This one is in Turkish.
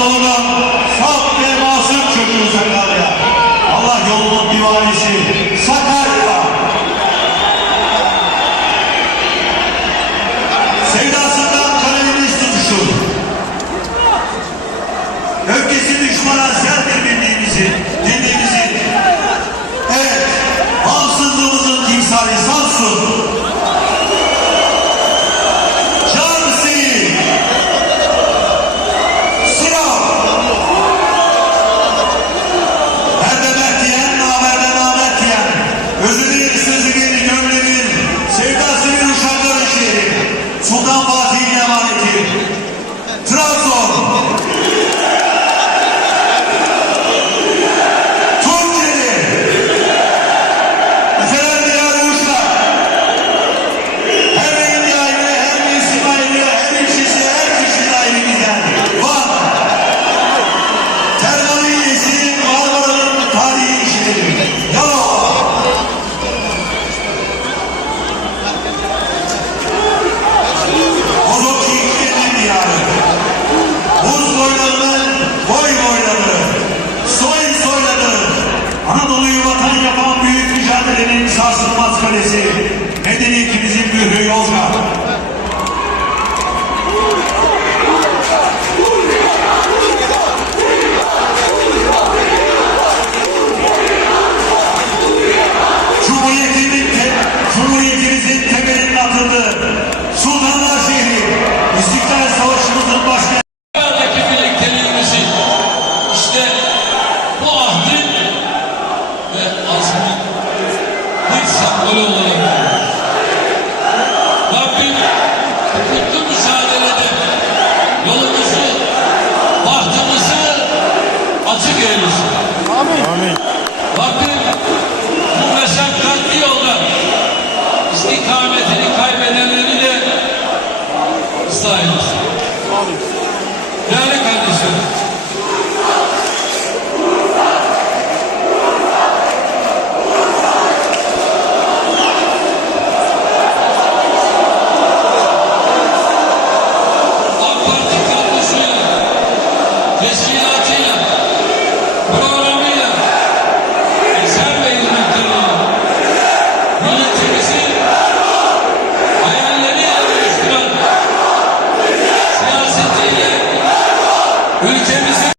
Konya'da olan saf ve masum çocuğu Sakarya. Allah yolunu divanesi, Kale'nin sarsılmaz kalesi, Medeni Kilisesi, Ronald.